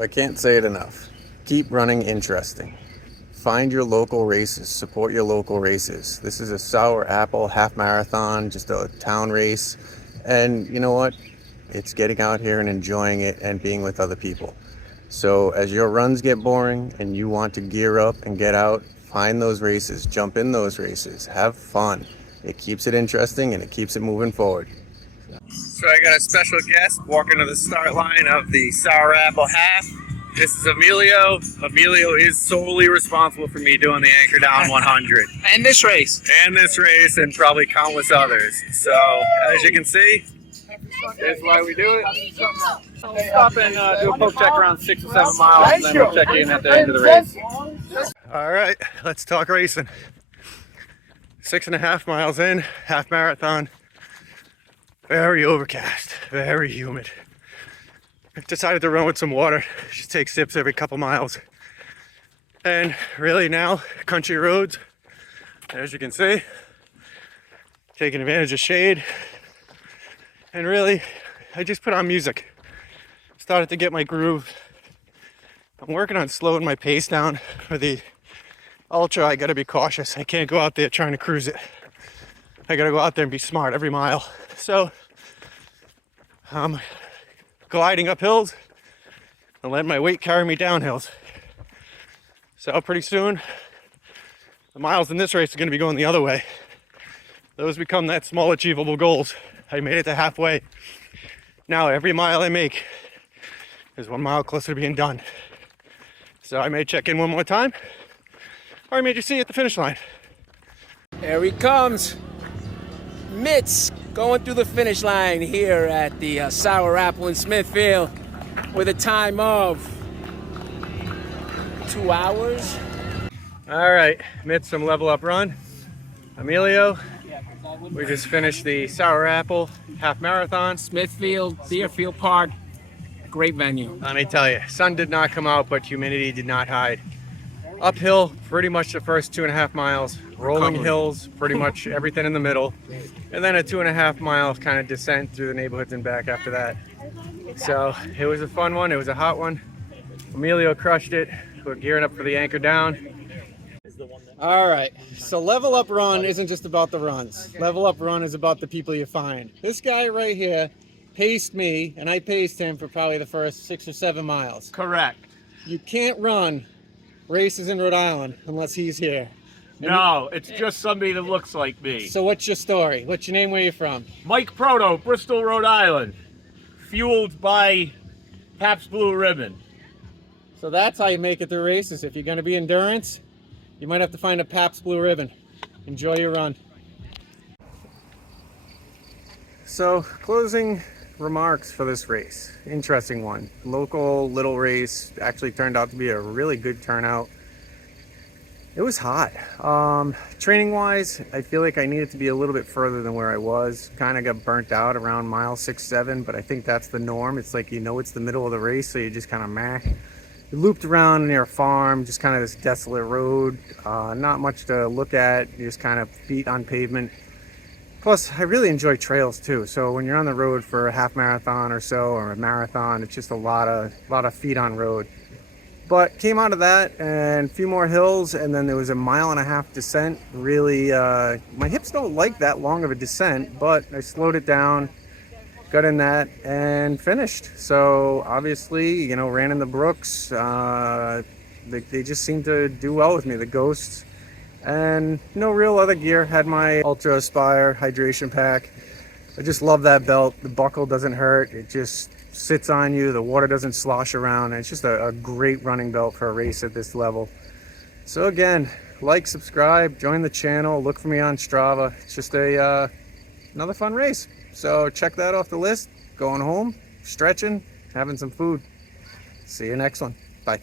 So I can't say it enough. Keep running interesting. Find your local races, support your local races. This is a sour apple half marathon, just a town race. And you know what? It's getting out here and enjoying it and being with other people. So as your runs get boring and you want to gear up and get out, find those races, jump in those races, have fun. It keeps it interesting and it keeps it moving forward. So I got a special guest walking to the start line of the Sour Apple Half. This is Emilio. Emilio is solely responsible for me doing the Anchor Down 100. And this race. And this race and probably countless others. So as you can see, that's why we do it. Stop and do a poke check around 6 or 7 miles, and then we'll check in at the end of the race. All right, let's talk racing. 6.5 miles in, half marathon. Very overcast, very humid. I decided to run with some water, just take sips every couple miles. And really now, country roads, as you can see, taking advantage of shade. And really, I just put on music. Started to get my groove. I'm working on slowing my pace down. For the ultra, I gotta be cautious. I can't go out there trying to cruise it. I gotta go out there and be smart every mile. So I'm gliding up hills and letting my weight carry me down hills. So pretty soon, the miles in this race are gonna be going the other way. Those become that small achievable goals. I made it to halfway. Now every mile I make is 1 mile closer to being done. So I may check in one more time, or I may just see you at the finish line. Here he comes. Mitz going through the finish line here at the Sour Apple in Smithfield with a time of 2 hours. All right, Mitz from LevelUpRun. Emilio, we just finished the Sour Apple half marathon. Smithfield, Deerfield Park, great venue. Let me tell you, sun did not come out, but humidity did not hide. Uphill, pretty much the first 2.5 miles. Rolling hills, pretty much everything in the middle. And then a 2.5 mile kind of descent through the neighborhoods and back after that. So it was a fun one, it was a hot one. Emilio crushed it. We're gearing up for the Anchor Down. All right, so LevelUpRun isn't just about the runs. LevelUpRun is about the people you find. This guy right here paced me, and I paced him for probably the first 6 or 7 miles. Correct. You can't run races in Rhode Island unless he's here. No, it's just somebody that looks like me. So what's your story? What's your name? Where you from? Mike Proto, Bristol, Rhode Island. Fueled by Pabst Blue Ribbon. So that's how you make it through races. If you're going to be endurance, you might have to find a Pabst Blue Ribbon. Enjoy your run. So, closing remarks for this race. Interesting one. Local little race. Actually turned out to be a really good turnout. It was hot. Training wise, I feel like I needed to be a little bit further than where I was. Kind of got burnt out around mile 6, 7, but I think that's the norm. It's like, you know, it's the middle of the race, so you just kind of meh. We looped around near a farm, just kind of this desolate road. Not much to look at, you just kind of feet on pavement. Plus, I really enjoy trails too. So when you're on the road for a half marathon or so, or a marathon, it's just a lot of feet on road. But came out of that and a few more hills, and then there was a 1.5 mile descent. Really, my hips don't like that long of a descent, but I slowed it down, got in that, and finished. So obviously, you know, ran in the brooks. They just seemed to do well with me, the ghosts. And no real other gear. Had my Ultra Aspire hydration pack. I just love that belt. The buckle doesn't hurt. It just sits on you. The water doesn't slosh around. And it's just a great running belt for a race at this level. So again, like, subscribe, join the channel, look for me on Strava. It's just another fun race. So check that off the list. Going home, stretching, having some food. See you next one. Bye.